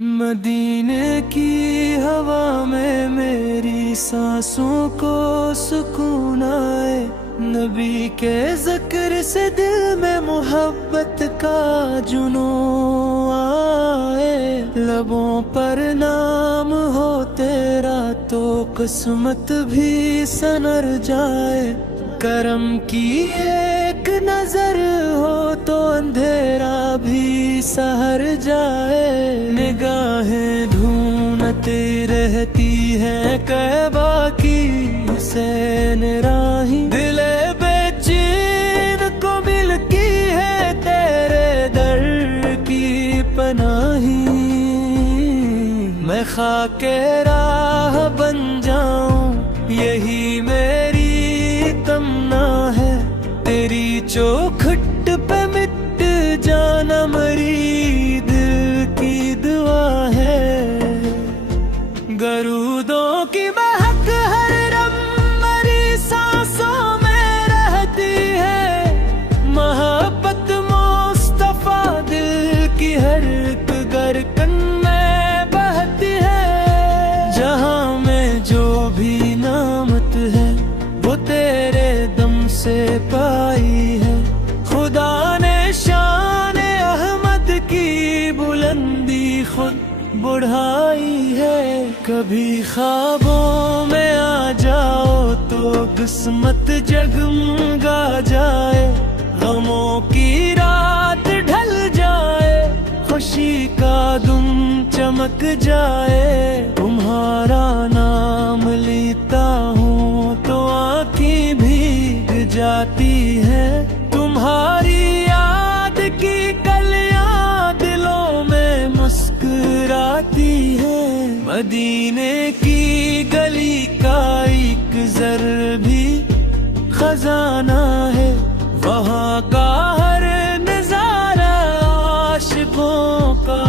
مدینے کی ہوا میں میری سانسوں کو سکون آئے، نبی کے ذکر سے دل میں محبت کا جنون آئے، لبوں پر نام ہو تیرا تو قسمت بھی سنر جائے، کرم کی ایک نظر ہو تو اندھیرا بھی سہر جائے، نگاہیں ڈھونڈتی رہتی ہے کعبہ کی حسین راہی، دل بے چین کو ملتی ہے تیرے در کی پناہی، میں خاک راہ بن جاؤں یہی میری تمنا ہے، تیری چوکھٹ پہ مٹ جانا میری دل کی دعا ہے، درودوں کی مہک ہر دم میری سانسوں میں رہتی ہے، محبت مصطفیٰ دل کی ہر ایک گرکن میں بہتی ہے، جہاں میں جو بھی نعمت ہے وہ تیرے دم سے پائی ہے، خدا نے شان احمد کی بلندی خود بڑھائی ہے، کبھی خوابوں میں آ جاؤ تو قسمت جگمگا جائے، غموں کی رات ڈھل جائے، خوشی کا دن چمک جائے، تمہارا نام لیتا ہوں تو آنکھیں بھیگ جاتی ہے، تمہاری یاد کی کلیاں دلوں میں مسکراتی ہے، مدینے کی گلی کا ایک ذرہ بھی خزانہ ہے، وہاں کا ہر نظارہ عاشقوں کا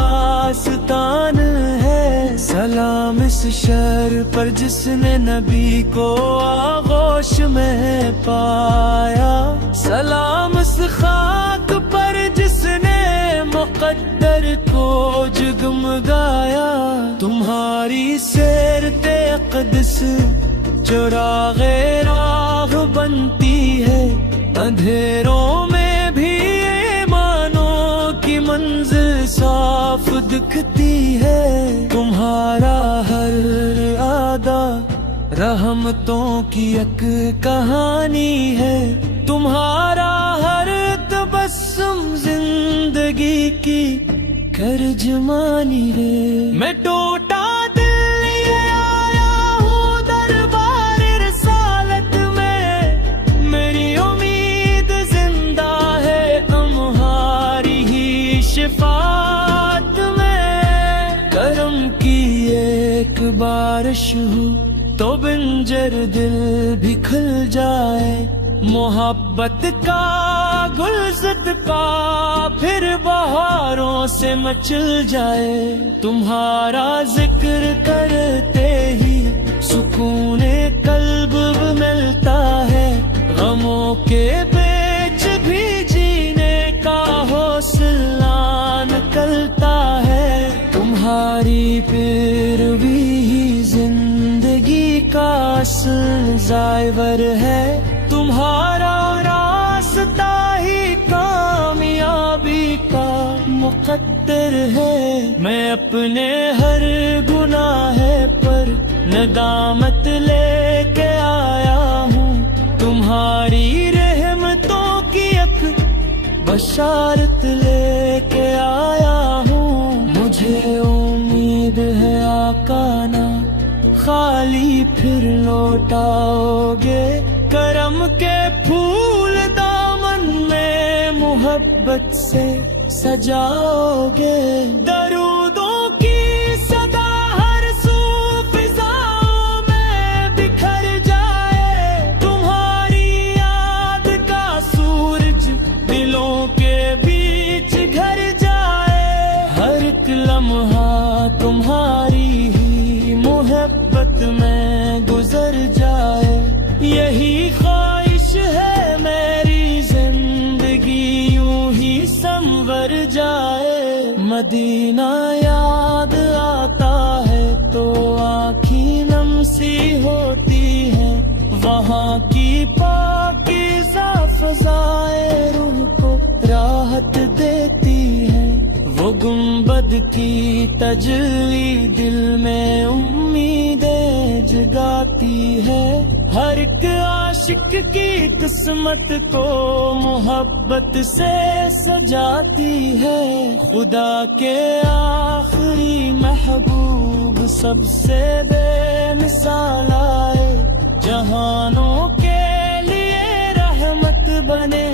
آستان ہے، سلام اس شہر پر جس نے نبی کو آغوش میں پایا، سلام اس خاک پر جس نے مقدر کو جگمگایا، تمہاری سیرت اقدس چراغ راہ بنتی ہے، اندھیروں میں بھی ایمانوں کی منزل صاف دکھتی ہے، تمہارا ہر ادا رحمتوں کی ایک کہانی ہے، تمہارا ہر تبسم زندگی کی ترجمانی ہے، میں ٹوٹا دل لیے آیا ہوں دربار رسالت میں، میری امید زندہ ہے تمہاری ہی شفاعت میں، کرم کی ایک بارش ہو تو بنجر دل بھی کھل جائے، محبت کا گلزد کا پھر بہاروں سے مچل جائے، تمہارا ذکر کرتے ہی سکون قلب ملتا ہے، غموں کے بیچ بھی جینے کا حوصلہ نکلتا ہے، تمہاری پیروی ہی زندگی کا اصل ضائور ہے، تمہارا راستہ ہی کامیابی کا مقدر ہے، میں اپنے ہر گناہ پر ندامت لے کے آیا ہوں، تمہاری رحمتوں کی ایک بشارت لے کے آیا ہوں، مجھے امید ہے آقا نا خالی پھر لوٹاؤ گے، کرم کے پھول دامن میں محبت سے سجاؤ گے، درودوں کی صدا ہر سو فضاؤں میں بکھر جائے، تمہاری یاد کا سورج دلوں کے بیچ گھر جائے، ہر ایک لمحہ تمہاری ہی محبت میں گزر جائے، یہی خواہش ہے میری زندگی یوں ہی سنور جائے، مدینہ یاد وہاں کی پاکیزہ فضائے روح کو راحت دیتی ہے، وہ گنبد کی تجلی دل میں امیدیں جگاتی ہے، ہر ایک عاشق کی قسمت کو محبت سے سجاتی ہے، خدا کے آخری محبوب سب سے بے مثال آئے، جہانوں کے لیے رحمت بنے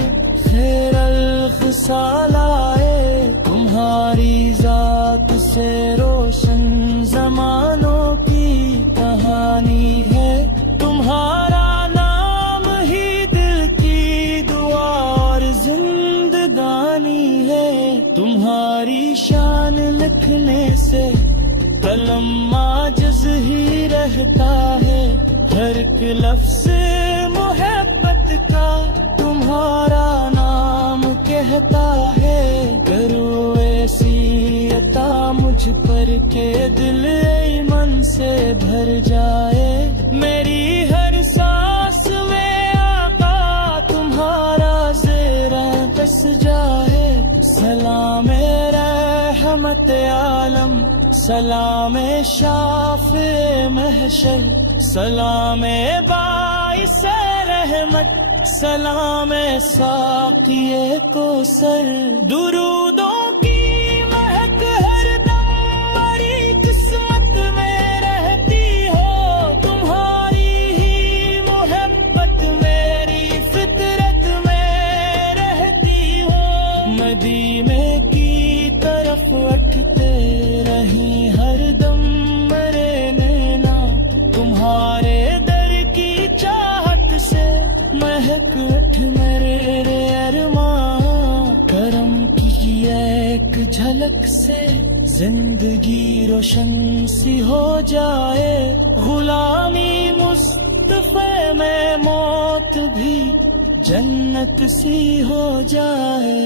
خیر الخصال آئے، تمہاری ذات سے روشن زمانوں کی کہانی ہے، تمہارا نام ہی دل کی دعا اور زندگانی ہے، تمہاری شان لکھنے سے قلم عاجز ہی رہتا ہے، ہر ایک لفظ محبت کا تمہارا نام کہتا ہے، کرو ایسی عطا مجھ پر کہ دل ایمن سے بھر جائے، میری ہر سانس میں آقا تمہارا زیرہ بس جائے، سلام رحمت عالم، سلام شافع محشر، سلام باعث رحمت، سلام ساقی کوثر، درودوں کی مہک ہر دم ہماری قسمت میں رہتی ہو، تمہاری ہی محبت میری فطرت میں رہتی ہو، مدینے کی طرف اٹھتے رہیں ہر دم مرے نینا، تمہارے در کی چاہت سے مہک اٹھ میرے ارمان، کرم کی ایک جھلک سے زندگی روشن سی ہو جائے، غلامی مصطفی میں موت بھی جنت سی ہو جائے۔